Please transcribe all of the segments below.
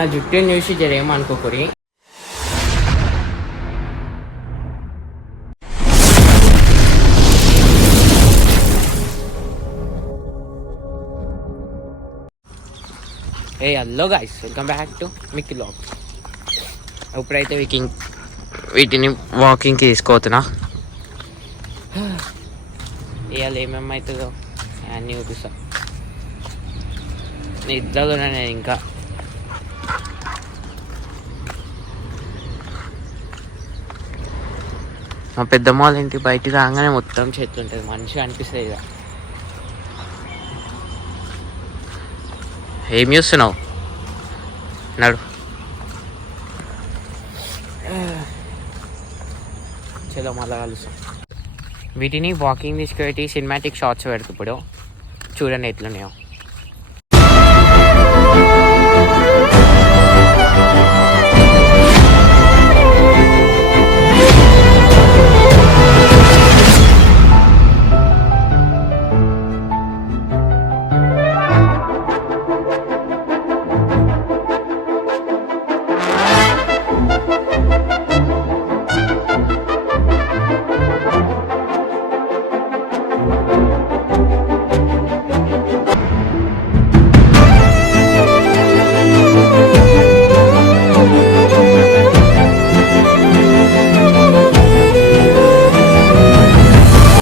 నా జుట్టుని చూసి జరేమనుకోకూరి. Hello guys, welcome back to Mickey vlogs. ఇప్పుడైతే వీటిని వాకింగ్కి తీసుకోతున్నా. ఇవాళ ఏమేమవుతుందో అన్నీ చూపిస్తా. నిద్రలో నేను ఇంకా మా పెద్దమ్మ వాళ్ళ ఇంటి బయటికి రాగానే మొత్తం చెట్లు ఉంటుంది, మంచిగా అనిపిస్తుంది. ఇక ఏం చూస్తున్నావు? నడు. చలో మళ్ళా కలుస్తాం. వీటిని వాకింగ్ తీసుకుపెట్టి సినిమాటిక్ షార్ట్స్ పెడుతుంది. ఇప్పుడు చూడండి ఎట్లున్నాయో.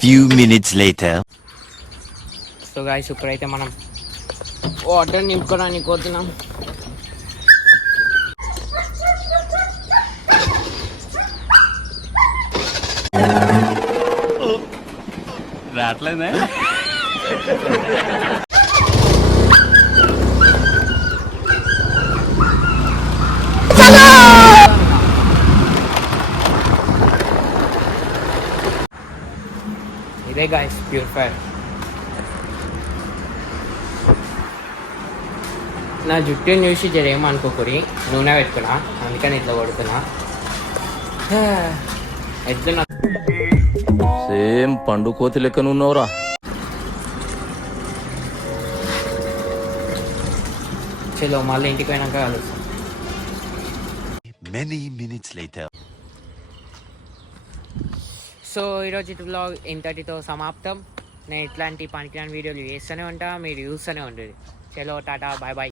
Few minutes later. So guys, ఇప్పుడైతే మనం వాటర్ నింపుకోవడానికి పోతున్నాం. రావట్లేదే. ఇదే గాయ్స్ ప్యూరిఫైర్. నా జుట్టుని చూసి జరేమనుకోకూరి, నూనె పెట్టుకున్నా, అందుకని ఇట్లా కొడుతున్నా. ఎట్లా సేమ్ పండు కోతి లెక్కనున్నావురా. చలో మళ్ళీ ఇంటికి పోయినాక కలుస్తాం. Many minutes later. సో ఈరోజు వ్లాగ్ ఇంతటితో సమాప్తం. నేను ఇట్లాంటి పనికిరాని వీడియోలు చేస్తూనే ఉంటా, మీరు చూస్తూనే ఉంటుంది. చలో టాటా, బాయ్ బాయ్.